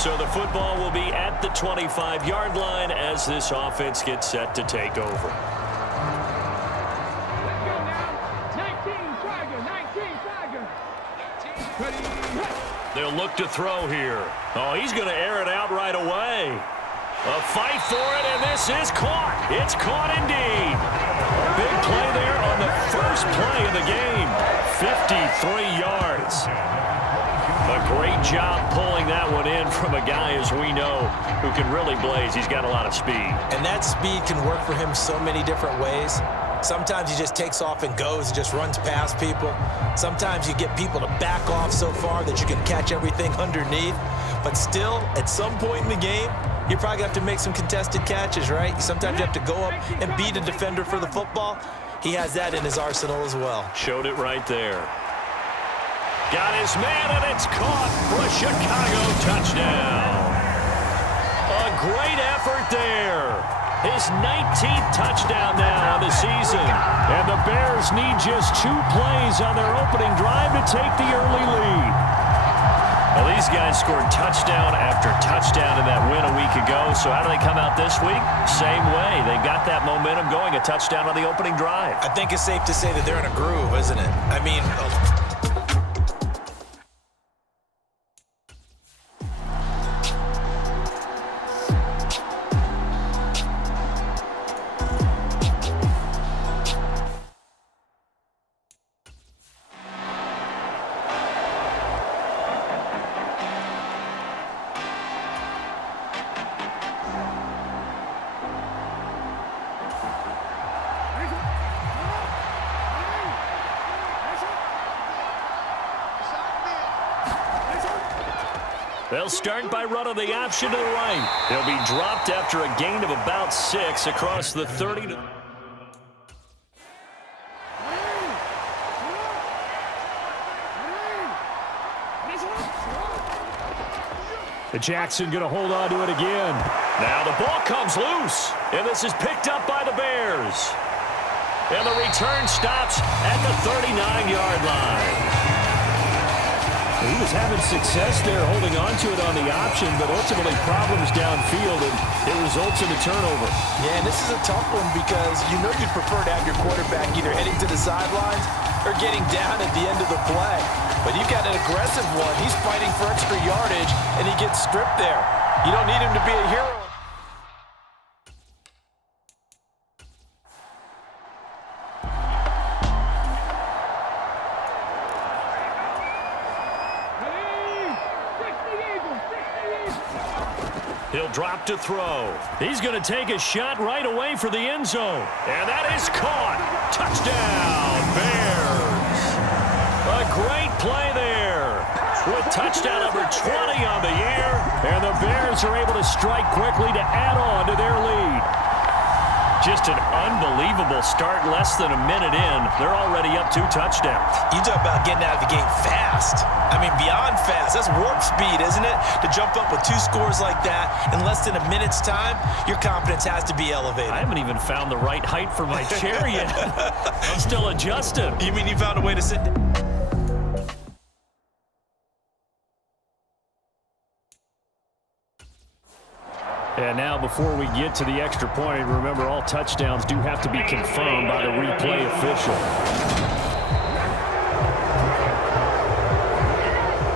So the football will be at the 25-yard line as this offense gets set to take over. They'll look to throw here. Oh, he's going to air it out right away. A fight for it, and this is caught. It's caught indeed. Big play there on the first play of the game. 53 yards. A great job pulling that one in from a guy, as we know, who can really blaze. He's got a lot of speed. And that speed can work for him so many different ways. Sometimes he just takes off and goes and just runs past people. Sometimes you get people to back off so far that you can catch everything underneath. But still, at some point in the game, you're probably going to have to make some contested catches, right? Sometimes you have to go up and beat a defender for the football. He has that in his arsenal as well. Showed it right there. Got his man, and it's caught for a Chicago touchdown. A great effort there. His 19th touchdown now on the season. And the Bears need just 2 plays on their opening drive to take the early lead. Well, these guys scored touchdown after touchdown in that win a week ago. So how do they come out this week? Same way. They got that momentum going, a touchdown on the opening drive. I think it's safe to say that they're in a groove, isn't it? I mean... They'll start by running the option to the right. They'll be dropped after a gain of about 6 across the 30. Jackson going to hold on to it again. Now the ball comes loose, and this is picked up by the Bears. And the return stops at the 39-yard line. He was having success there holding on to it on the option, but ultimately problems downfield, and it results in a turnover. Yeah, and this is a tough one because you know you'd prefer to have your quarterback either heading to the sidelines or getting down at the end of the play. But you've got an aggressive one. He's fighting for extra yardage, and he gets stripped there. You don't need him to be a hero. He'll drop to throw. He's going to take a shot right away for the end zone. And that is caught. Touchdown, Bears. A great play there. With touchdown number 20 on the year. And the Bears are able to strike quickly to add on to their lead. Just an unbelievable start, less than a minute in. They're already up 2 touchdowns. You talk about getting out of the game fast. I mean, beyond fast. That's warp speed, isn't it? To jump up with 2 scores like that in less than a minute's time, your confidence has to be elevated. I haven't even found the right height for my chair yet. I'm still adjusting. You mean you found a way to sit... And now before we get to the extra point, remember all touchdowns do have to be confirmed by the replay official.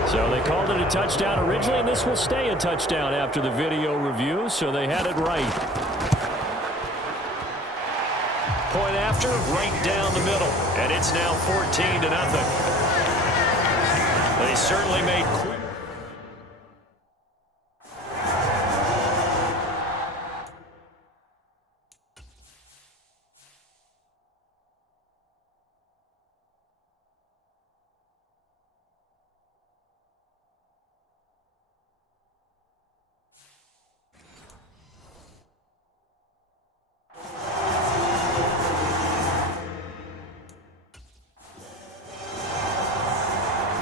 So they called it a touchdown originally, and this will stay a touchdown after the video review, so they had it right. Point after, right down the middle, and it's now 14-0. They certainly made quick.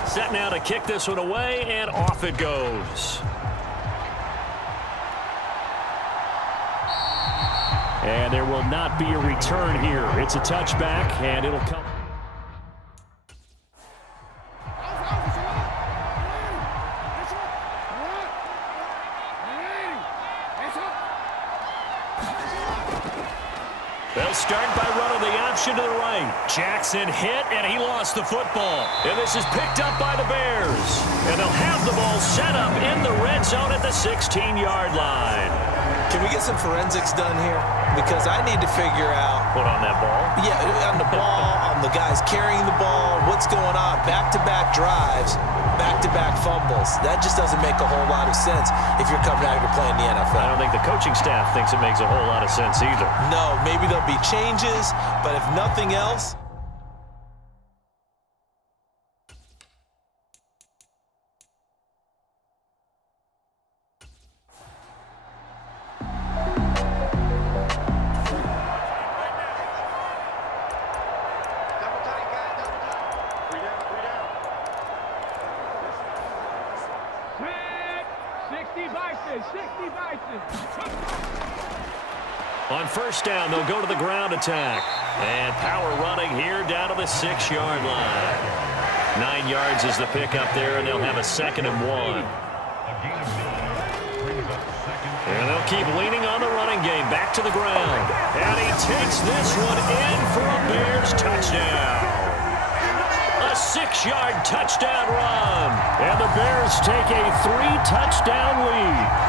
Set now to kick this one away, and off it goes. And there will not be a return here. It's a touchback, and it'll come. They'll start by running the option to the right. Jackson hit, and he lost the football. And this is picked up by the Bears. And they'll have the ball set up in the red zone at the 16-yard line. Can we get some forensics done here? Because I need to figure out. What, on that ball? Yeah, on the ball, on the guys carrying the ball, what's going on? Back-to-back drives, back-to-back fumbles. That just doesn't make a whole lot of sense if you're coming out here playing the NFL. I don't think the coaching staff thinks it makes a whole lot of sense either. No, maybe there'll be changes, but if nothing else. On first down, they'll go to the ground attack. And power running here down to the 6-yard line. 9 yards is the pickup there, and they'll have a 2nd and 1. And they'll keep leaning on the running game. Back to the ground. And he takes this one in for a Bears touchdown. A 6-yard touchdown run. And the Bears take a 3-touchdown lead.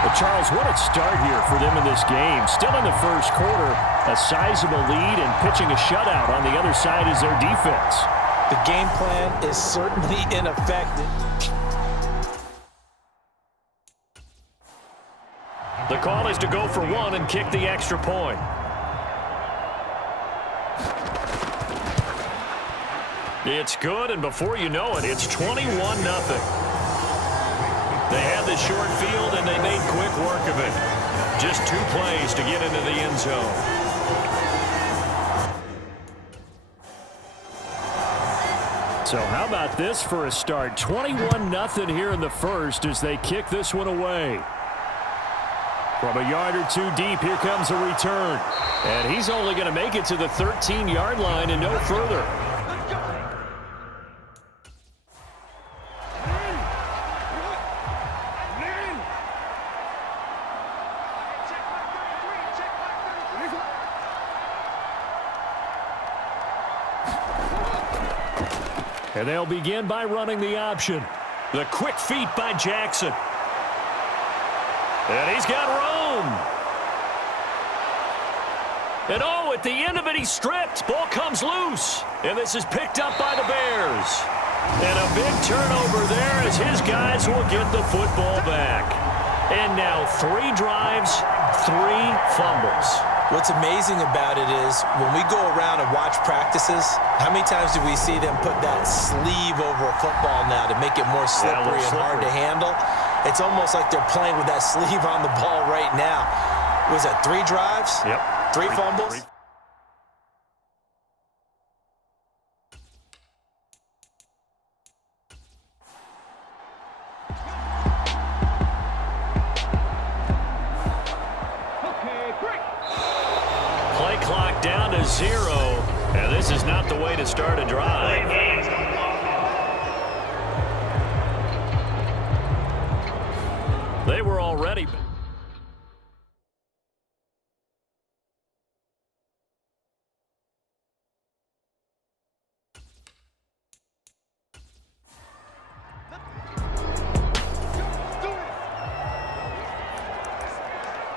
Well, Charles, what a start here for them in this game. Still in the first quarter, a sizable lead, and pitching a shutout on the other side is their defense. The game plan is certainly ineffective. The call is to go for one and kick the extra point. It's good, and before you know it, it's 21-0. They had the short field, and they made quick work of it. Just 2 plays to get into the end zone. So how about this for a start? 21-0 here in the first as they kick this one away. From a yard or 2 deep, here comes a return. And he's only going to make it to the 13-yard line and no further. And they'll begin by running the option. The quick feet by Jackson. And he's got room. And oh, at the end of it, he's stripped. Ball comes loose. And this is picked up by the Bears. And a big turnover there as his guys will get the football back. And now 3 drives, 3 fumbles. What's amazing about it is when we go around and watch practices, how many times do we see them put that sleeve over a football now to make it more slippery and hard to handle? It's almost like they're playing with that sleeve on the ball right now. Was that 3 drives? Yep. 3 fumbles? Play clock down to 0, and this is not the way to start a drive. They were already.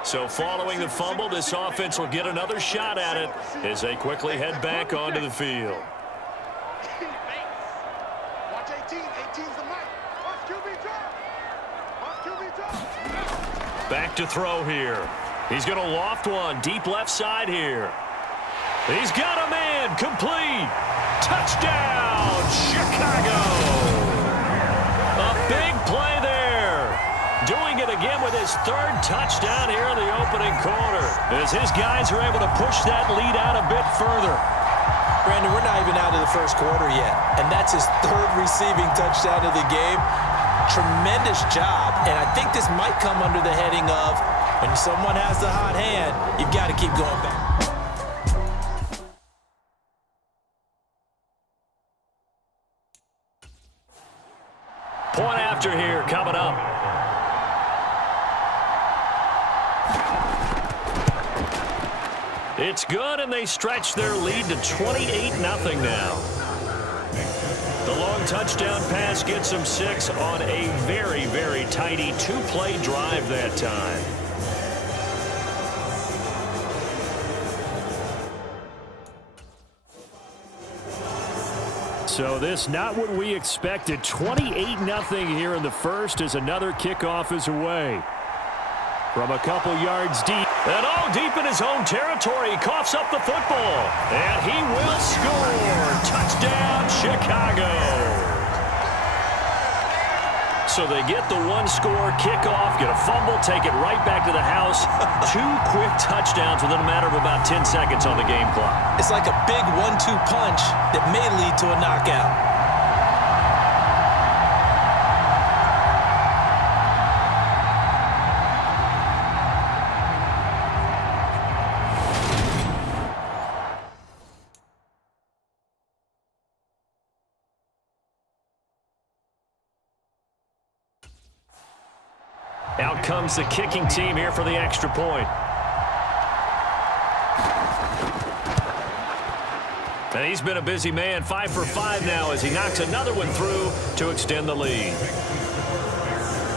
So following the fumble, this offense will get another shot at it as they quickly head back onto the field. Watch 18. 18's the mic. Watch QB drop. Watch QB drop. Back to throw here. He's going to loft one deep left side here. He's got a man. Complete. Touchdown, Chicago. A big play there. Doing it again with his 3rd touchdown here in the opening quarter as his guys are able to push that lead out a bit further. Brandon, we're not even out of the first quarter yet, and that's his 3rd receiving touchdown of the game. Tremendous job, and I think this might come under the heading of when someone has the hot hand, you've got to keep going back. Point after here coming up. It's good, and they stretch their lead to 28-0 now. The long touchdown pass gets them 6 on a very, very tidy two-play drive that time. So this not what we expected. 28-0 here in the first as another kickoff is away. From a couple yards deep. And all deep in his own territory. He coughs up the football. And he will score. Touchdown, Chicago. So they get the one-score kickoff, get a fumble, take it right back to the house. 2 quick touchdowns within a matter of about 10 seconds on the game clock. It's like a big 1-2 punch that may lead to a knockout. Out comes the kicking team here for the extra point. And he's been a busy man, 5 for 5 now as he knocks another one through to extend the lead.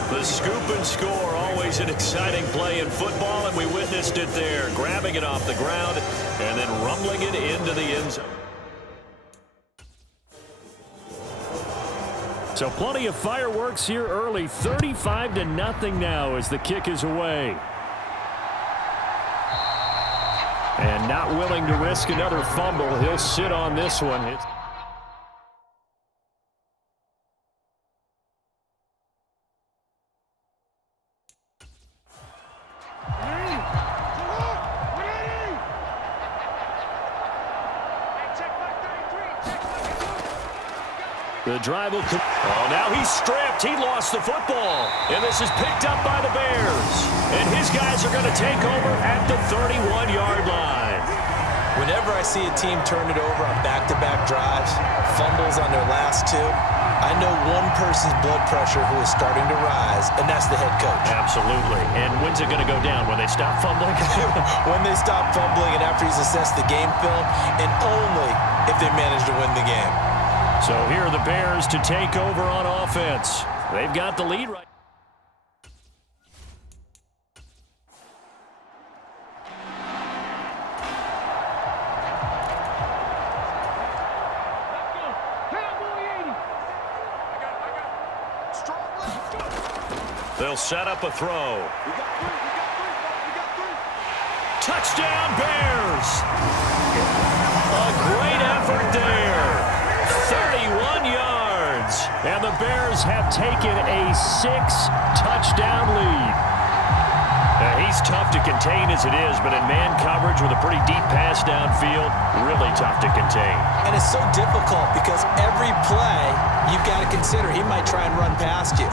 The scoop and score, always an exciting play in football, and we witnessed it there, grabbing it off the ground and then rumbling it into the end zone. So plenty of fireworks here early. 35-0 now as the kick is away. And not willing to risk another fumble. He'll sit on this one. The drive will come. Oh, now he's stripped. He lost the football. And this is picked up by the Bears. And his guys are going to take over at the 31-yard line. Whenever I see a team turn it over on back-to-back drives, fumbles on their last 2, I know one person's blood pressure who is starting to rise, and that's the head coach. Absolutely. And when's it going to go down? When they stop fumbling? When they stop fumbling and after he's assessed the game film, and only if they manage to win the game. So here are the Bears to take over on offense. They've got the lead right. They'll set up a throw. Touchdown, Bears! A great effort there. 31 yards. And the Bears have taken a 6-touchdown lead. Now, he's tough to contain as it is, but in man coverage with a pretty deep pass downfield, really tough to contain. And it's so difficult because every play you've got to consider he might try and run past you.